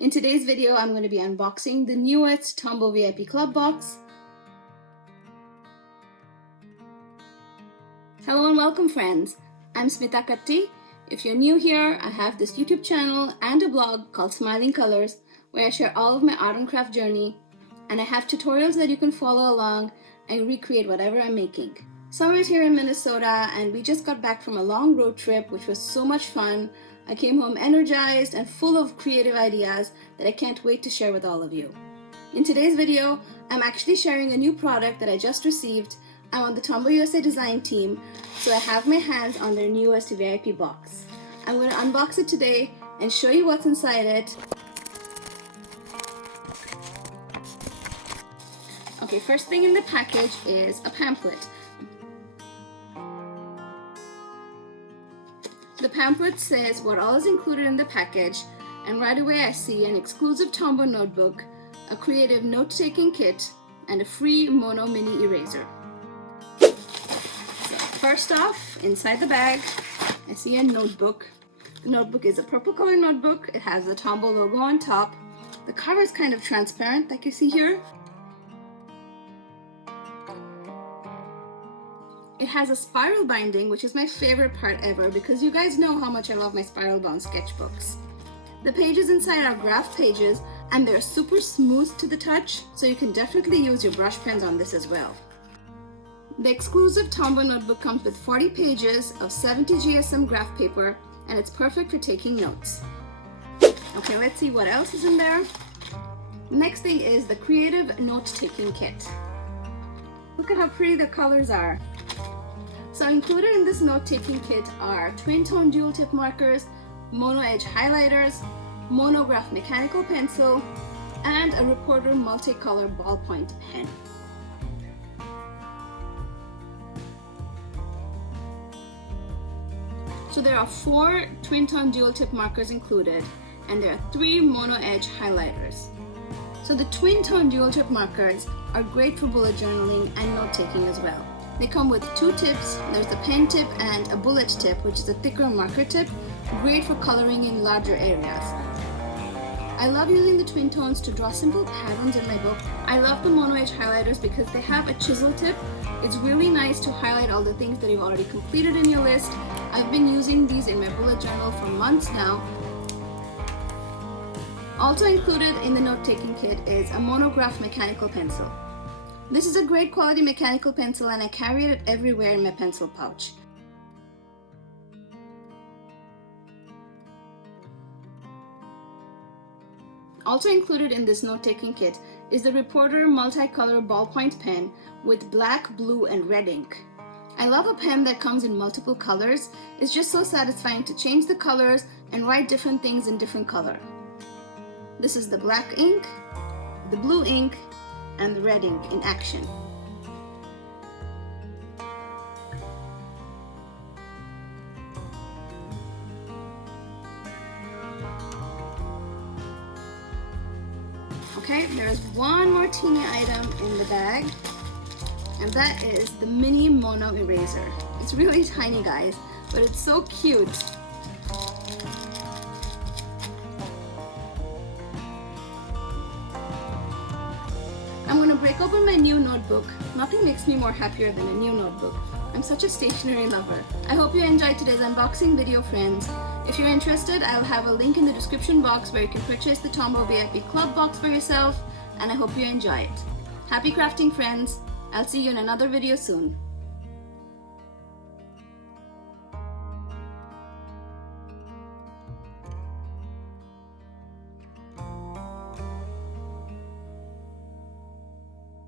In today's video, I'm going to be unboxing the newest Tombow VIP Club box. Hello and welcome friends, I'm Smita Katti. If you're new here, I have this YouTube channel and a blog called Smiling Colors where I share all of my art and craft journey, and I have tutorials that you can follow along and recreate whatever I'm making. Summer is here in Minnesota and we just got back from a long road trip which was so much fun. I came home energized and full of creative ideas that I can't wait to share with all of you. In today's video, I'm actually sharing a new product that I just received. I'm on the Tombow USA design team, so I have my hands on their newest VIP box. I'm going to unbox it today and show you what's inside it. Okay, first thing in the package is a pamphlet. The pamphlet says what all is included in the package, and right away I see an exclusive Tombow notebook, a creative note-taking kit, and a free mono mini eraser. So first off, inside the bag, I see a notebook. The notebook is a purple color notebook. It has the Tombow logo on top. The cover is kind of transparent, like you see here. It has a spiral binding, which is my favorite part ever because you guys know how much I love my spiral bound sketchbooks. The pages inside are graph pages and they're super smooth to the touch, so you can definitely use your brush pens on this as well. The exclusive Tombow notebook comes with 40 pages of 70 GSM graph paper and it's perfect for taking notes. Okay, let's see what else is in there. Next thing is the Creative Note-Taking Kit. Look at how pretty the colors are. So included in this note-taking kit are twin-tone dual-tip markers, mono-edge highlighters, monograph mechanical pencil, and a reporter multicolor ballpoint pen. So there are 4 twin-tone dual-tip markers included, and there are 3 mono-edge highlighters. So the twin-tone dual-tip markers are great for bullet journaling and note-taking as well. They come with 2 tips. There's the pen tip and a bullet tip, which is a thicker marker tip, great for coloring in larger areas. I love using the twin tones to draw simple patterns in my book. I love the mono edge highlighters because they have a chisel tip. It's really nice to highlight all the things that you've already completed in your list. I've been using these in my bullet journal for months now. Also included in the note-taking kit is a monograph mechanical pencil. This is a great quality mechanical pencil and I carry it everywhere in my pencil pouch. Also included in this note-taking kit is the Reporter multicolor ballpoint pen with black, blue, and red ink. I love a pen that comes in multiple colors. It's just so satisfying to change the colors and write different things in different color. This is the black ink, the blue ink, and the red ink in action. Okay, there's one more teeny item in the bag, and that is the mini mono eraser. It's really tiny, guys, but it's so cute. I'm going to break open my new notebook. Nothing makes me more happier than a new notebook. I'm such a stationery lover. I hope you enjoyed today's unboxing video, friends. If you're interested, I'll have a link in the description box where you can purchase the Tombow VIP Club box for yourself, and I hope you enjoy it. Happy crafting, friends. I'll see you in another video soon.